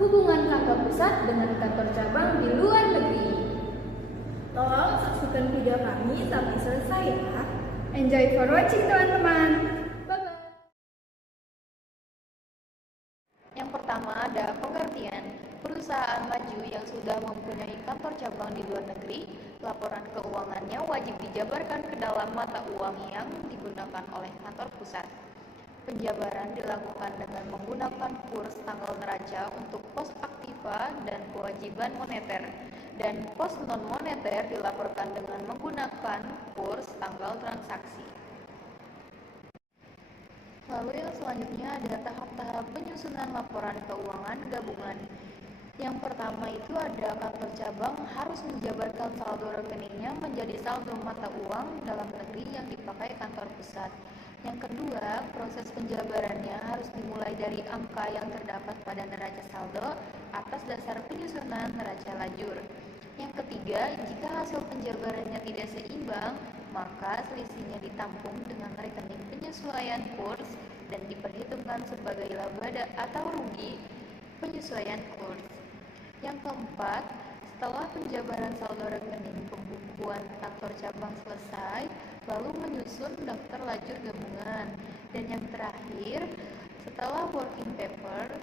hubungan kantor pusat dengan kantor cabang di luar negeri. Tolong saksikan video kami sampai selesai ya. Enjoy for watching teman-teman. Bye-bye. Yang pertama ada pengertian. Perusahaan maju yang sudah mempunyai kantor cabang di luar negeri, laporan keuangannya wajib dijabarkan ke dalam mata uang yang digunakan oleh kantor pusat. Penjabaran dilakukan dengan menggunakan kurs tanggal neraca untuk pos aktiva dan kewajiban moneter, dan pos non-moneter dilaporkan dengan menggunakan kurs tanggal transaksi. Lalu yang selanjutnya ada tahap-tahap penyusunan laporan keuangan gabungan. Yang pertama itu ada kantor cabang harus menjabarkan saldo rekeningnya menjadi saldo mata uang dalam negeri yang dipakai kantor pusat. Yang kedua, proses penjabarannya harus dimulai dari angka yang terdapat pada neraca saldo atas dasar penyusunan neraca lajur. Yang ketiga, jika hasil penjabarannya tidak seimbang, maka selisihnya ditampung dengan rekening penyesuaian kurs dan diperhitungkan sebagai laba atau rugi penyesuaian kurs. Yang keempat, setelah penjabaran saldo rekening pembukuan kantor cabang selesai, lalu menyusun daftar lajur gabungan. Dan yang terakhir, setelah working paper,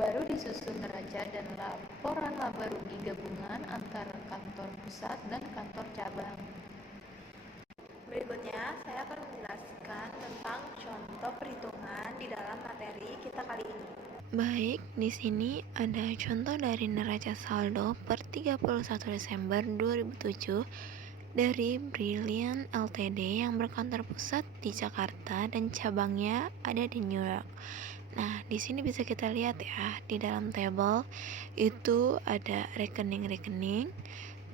baru disusun neraca dan laporan laba rugi gabungan antara kantor pusat dan kantor cabang. Berikutnya, saya akan menjelaskan tentang contoh perhitungan di dalam materi kita kali ini. Baik, di sini ada contoh dari neraca saldo per 31 Desember 2007 dari Brilliant Ltd yang berkantor pusat di Jakarta dan cabangnya ada di New York. Nah, di sini bisa kita lihat ya, di dalam tabel itu ada rekening-rekening,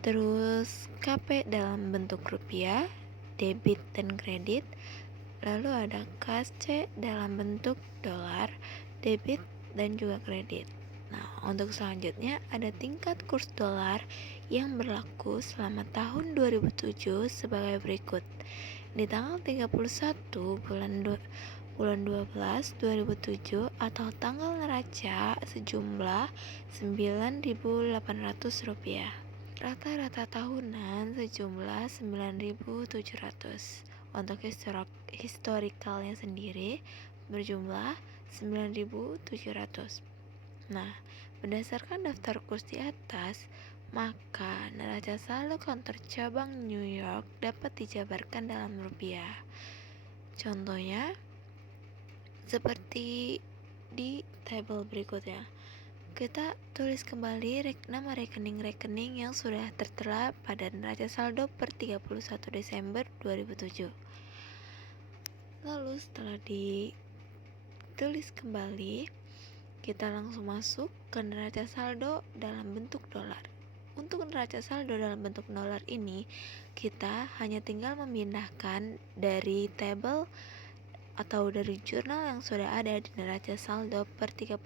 terus KP dalam bentuk rupiah, debit dan kredit, lalu ada kas C dalam bentuk dolar, debit dan juga kredit. Nah, untuk selanjutnya ada tingkat kurs dolar yang berlaku selama tahun 2007 sebagai berikut. Di tanggal 31 bulan 12 2007 atau tanggal neraca sejumlah Rp9.800. Rata-rata tahunan sejumlah 9.700. Untuk historikalnya sendiri berjumlah 9.700. Nah, berdasarkan daftar kurs di atas, maka neraca saldo kantor cabang New York dapat dijabarkan dalam rupiah. Contohnya seperti di tabel berikutnya. Kita tulis kembali nama rekening-rekening yang sudah tertera pada neraca saldo per 31 Desember 2007. Lalu setelah ditulis kembali, kita langsung masuk ke neraca saldo dalam bentuk dolar. Untuk neraca saldo dalam bentuk dolar ini, kita hanya tinggal memindahkan dari tabel atau dari jurnal yang sudah ada di neraca saldo per 31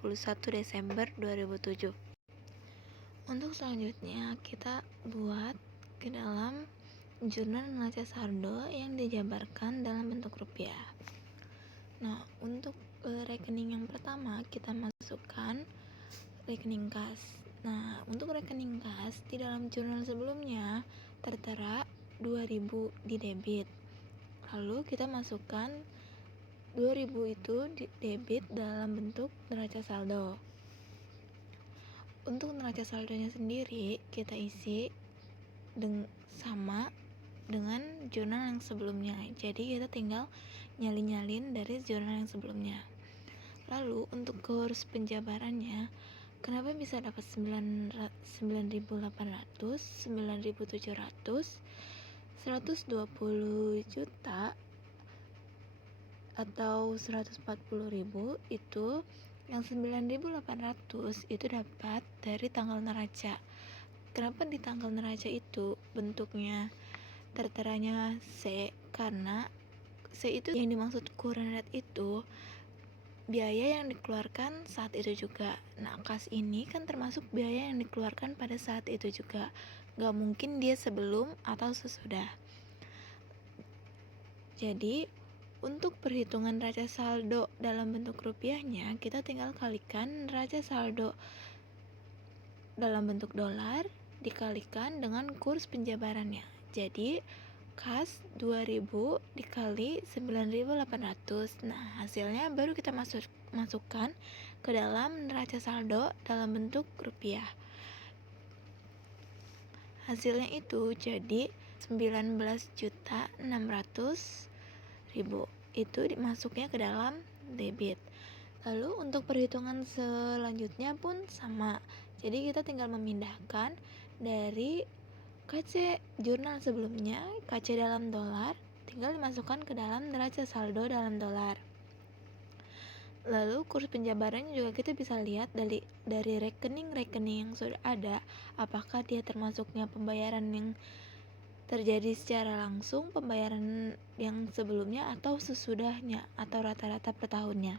Desember 2007. Untuk selanjutnya kita buat ke dalam jurnal neraca saldo yang dijabarkan dalam bentuk rupiah. Nah, untuk rekening yang pertama kita masukkan rekening kas. Nah, untuk rekening kas di dalam jurnal sebelumnya tertera 2.000 di debit. Lalu kita masukkan 2.000 itu di debit dalam bentuk neraca saldo. Untuk neraca saldonya sendiri kita isi sama dengan jurnal yang sebelumnya. Jadi kita tinggal nyalin dari jurnal yang sebelumnya. Lalu untuk kurs penjabarannya, kenapa bisa dapat 9.800, 9.700, 120 juta atau 140.000 itu yang 9.800 itu dapat dari tanggal neraca. Kenapa di tanggal neraca itu bentuknya terteranya C? Karena C itu yang dimaksud current rate itu biaya yang dikeluarkan saat itu juga. Nah, kas ini kan termasuk biaya yang dikeluarkan pada saat itu juga. Gak mungkin dia sebelum atau sesudah. Jadi Untuk perhitungan neraca saldo dalam bentuk rupiahnya, kita tinggal kalikan neraca saldo dalam bentuk dolar dikalikan dengan kurs penjabarannya. Jadi kas 2000 dikali 9800. Nah, hasilnya baru kita masukkan ke dalam neraca saldo dalam bentuk rupiah. Hasilnya itu jadi 19.600.000. Itu masuknya ke dalam debit. Lalu untuk perhitungan selanjutnya pun sama. Jadi kita tinggal memindahkan dari KC jurnal sebelumnya, KC dalam dolar, tinggal dimasukkan ke dalam neraca saldo dalam dolar. Lalu kurs penjabarannya juga kita bisa lihat dari rekening-rekening yang sudah ada, apakah dia termasuknya pembayaran yang terjadi secara langsung, pembayaran yang sebelumnya atau sesudahnya, atau rata-rata per tahunnya.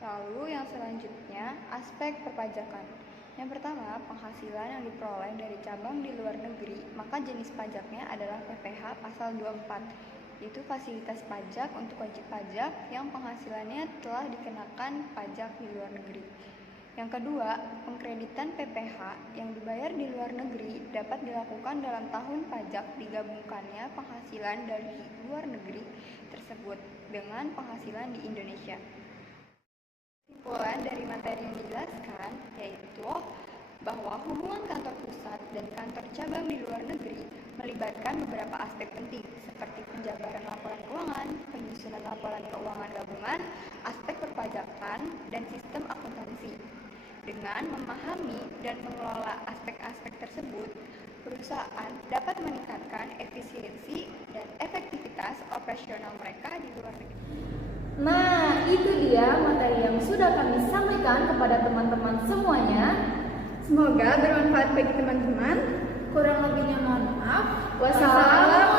Lalu yang selanjutnya, aspek perpajakan. Yang pertama, penghasilan yang diperoleh dari cabang di luar negeri, maka jenis pajaknya adalah PPh pasal 24, yaitu fasilitas pajak untuk wajib pajak yang penghasilannya telah dikenakan pajak di luar negeri. Yang kedua, pengkreditan PPh yang dibayar di luar negeri dapat dilakukan dalam tahun pajak digabungkannya penghasilan dari luar negeri tersebut dengan penghasilan di Indonesia. Kesimpulan dari materi yang dijelaskan yaitu bahwa hubungan kantor pusat dan kantor cabang di luar negeri melibatkan beberapa aspek penting seperti penjabaran laporan keuangan, penyusunan laporan keuangan gabungan, aspek perpajakan, dan sistem akuntansi. Dengan memahami dan mengelola aspek-aspek tersebut, perusahaan dapat meningkatkan efisiensi dan efektivitas operasional mereka di luar negeri. Nah, itu dia materi yang sudah kami sampaikan kepada teman-teman semuanya. Semoga bermanfaat bagi teman-teman. Kurang lebihnya mohon maaf. Wassalamualaikum